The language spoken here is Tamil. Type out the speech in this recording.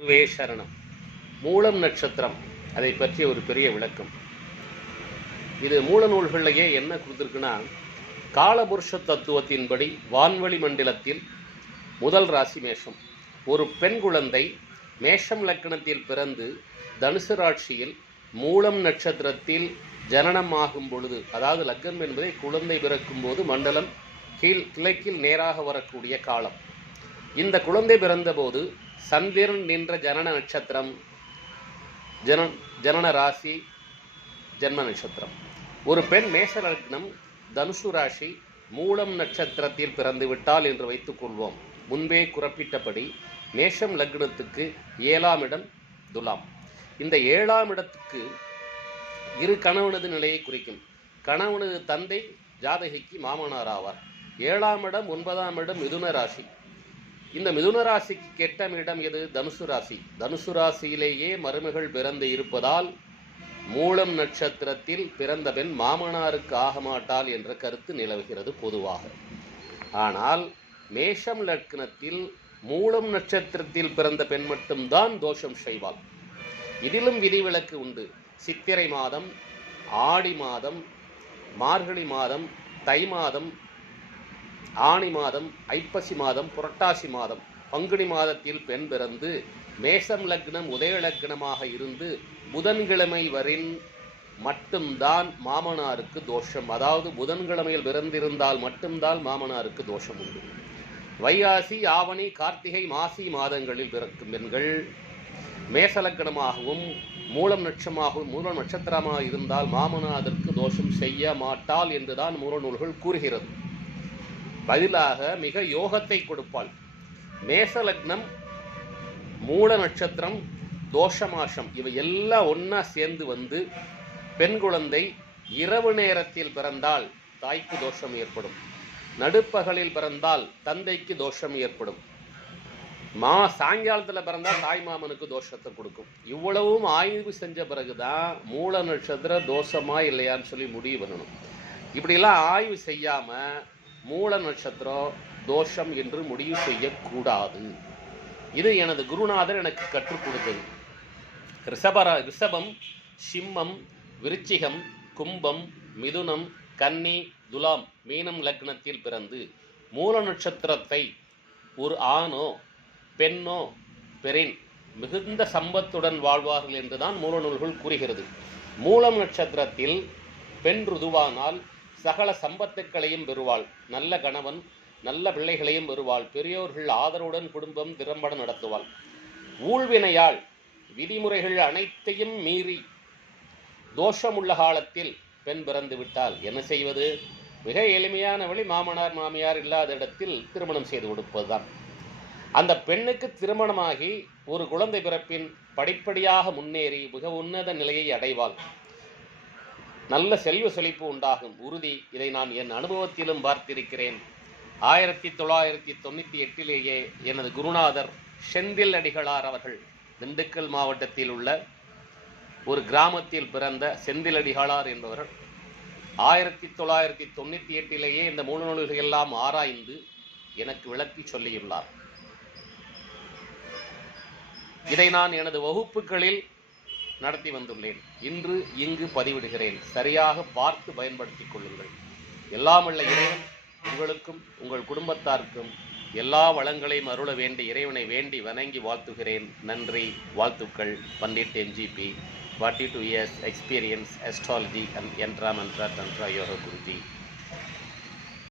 குருவே சரணம். மூலம் நட்சத்திரம் அதை பற்றிய ஒரு பெரிய விளக்கம். இது மூல நூல்களிலேயே என்ன கொடுத்துருக்குன்னா காலபுருஷ தத்துவத்தின்படி வான்வெளி மண்டலத்தில் முதல் ராசி மேஷம். ஒரு பெண் குழந்தை மேஷம் லக்கணத்தில் பிறந்து தனுசு ராட்சியில் மூலம் நட்சத்திரத்தில் ஜனனமாகும் பொழுது அதாவது லக்னம் என்பதை குழந்தை பிறக்கும் போது மண்டலம் கீழ் கிழக்கில் நேராக வரக்கூடிய காலம். இந்த குழந்தை பிறந்தபோது சந்திரன் நின்ற ஜனன நட்சத்திரம் ஜன ஜனன ராசி ஜன்ம நட்சத்திரம். ஒரு பெண் மேஷ லக்னம் தனுசு ராசி மூலம் நட்சத்திரத்தில் பிறந்து விட்டால் என்று வைத்துக்கொள்வோம் முன்பே குறிப்பிட்டபடி மேஷம் லக்னத்துக்கு ஏழாம் இடம் துலாம். இந்த ஏழாம் இடத்துக்கு இரு கணவனது நிலையை குறிக்கும். கணவனது தந்தை ஜாதகிக்கு மாமனார் ஆவார். ஏழாம் இடம் ஒன்பதாம் இடம் மிதுன ராசி. இந்த மிதுன ராசிக்கு கெட்டம் இடம் எது? தனுசு ராசி. தனுசு ராசியிலேயே மருமகள் பிறந்து இருப்பதால் மூலம் நட்சத்திரத்தில் பிறந்த பெண் மாமனாருக்கு ஆக மாட்டாள் என்ற கருத்து நிலவுகிறது பொதுவாக. ஆனால் மேஷம் லக்னத்தில் மூலம் நட்சத்திரத்தில் பிறந்த பெண் மட்டும்தான் தோஷம் செய்வாள். இதிலும் விதிவிலக்கு உண்டு. சித்திரை மாதம் ஆடி மாதம் மார்கழி மாதம் தை மாதம் ஆணி மாதம் ஐப்பசி மாதம் புரட்டாசி மாதம். பங்குனி மாதத்தில் பெண் பிறந்து மேஷம் லக்னம் உதய லக்னமாக இருந்து புதன்கிழமை வரின் மட்டும்தான் மாமனாருக்கு தோஷம். அதாவது புதன்கிழமையில் பிறந்திருந்தால் மட்டும்தான் மாமனாருக்கு தோஷம் உண்டு. வைகாசி ஆவணி கார்த்திகை மாசி மாதங்களில் பிறக்கும் பெண்கள் மேசலக்கணமாகவும் மூலம் நட்சமாகவும் மூல நட்சத்திரமாக இருந்தால் மாமனாதற்கு தோஷம் செய்ய மாட்டாள் என்றுதான் மூல நூல்கள் கூறுகிறது. பதிலாக மிக யோகத்தை கொடுப்பாள். மேசலக்னம் மூல நட்சத்திரம் தோஷமாஷம் இவை எல்லாம் ஒன்றா சேர்ந்து வந்து பெண் குழந்தை இரவு நேரத்தில் பிறந்தால் தாய்க்கு தோஷம் ஏற்படும். நடுப்பகலில் பிறந்தால் தந்தைக்கு தோஷம் ஏற்படும். மா சாயங்காலத்தில் பிறந்தால் தாய் மாமனுக்கு தோஷத்தை கொடுக்கும். இவ்வளவும் ஆய்வு செஞ்ச பிறகுதான் மூல நட்சத்திர தோஷமா இல்லையான்னு சொல்லி முடிவு பண்ணணும். இப்படிலாம் ஆய்வு செய்யாமல் மூல நட்சத்திரம் தோஷம் என்று முடிவு செய்யக்கூடாது. இது எனது குருநாதர் எனக்கு கற்றுக் கொடுத்தது. ரிஷபரா ரிஷபம் சிம்மம் விருச்சிகம் கும்பம் மிதுனம் கன்னி துலாம் மீனம் லக்னத்தில் பிறந்து மூல நட்சத்திரத்தை ஒரு ஆணோ பெண்ணோ பெறின் மிகுந்த சம்பத்துடன் வாழ்வார்கள் என்றுதான் மூல நூல்கள் கூறுகிறது. மூலம் நட்சத்திரத்தில் பெண் ருதுவானால் சகல சம்பத்துக்களையும் பெறுவாள். நல்ல கணவன் நல்ல பிள்ளைகளையும் பெறுவாள். பெரியோர்கள் ஆதரவுடன் குடும்பம் திறம்பட நடத்துவாள். ஊழ்வினையால் விதிமுறைகள் அனைத்தையும் மீறி தோஷமுள்ள காலத்தில் பெண் பிறந்து விட்டால் என்ன செய்வது? மிக எளிமையான வழி மாமனார் மாமியார் இல்லாத இடத்தில் திருமணம் செய்து கொடுப்பதுதான். அந்த பெண்ணுக்கு திருமணமாகி ஒரு குழந்தை பிறப்பின் படிப்படியாக முன்னேறி மிக உன்னத நிலையை அடைவாள். நல்ல செல்வ செழிப்பு உண்டாகும். உறுதி. இதை நான் என் அனுபவத்திலும் பார்த்திருக்கிறேன். ஆயிரத்தி தொள்ளாயிரத்தி தொண்ணூற்றி எட்டிலேயே எனது குருநாதர் செந்தில் அடிகளார் அவர்கள் திண்டுக்கல் மாவட்டத்தில் உள்ள ஒரு கிராமத்தில் பிறந்த செந்தில் அடிகளார் என்பவர் ஆயிரத்தி தொள்ளாயிரத்தி தொண்ணூற்றி எட்டிலேயே இந்த மூல நூல்கள் எல்லாம் ஆராய்ந்து எனக்கு விளக்கி சொல்லியுள்ளார். இதை நான் எனது வகுப்புகளில் நடத்தி வந்துள்ளேன். இன்று இங்கு பதிவிடுகிறேன். சரியாக பார்த்து பயன்படுத்திக் கொள்ளுங்கள். எல்லாமல்ல இறைவன் உங்களுக்கும் உங்கள் குடும்பத்தாருக்கும் எல்லா வளங்களையும் அருள வேண்டி இறைவனை வேண்டி வணங்கி வாழ்த்துகிறேன். நன்றி வாழ்த்துக்கள். Pandit MGP forty two years experience astrology and என்ட்ரா mantra Tantra யோக குருஜி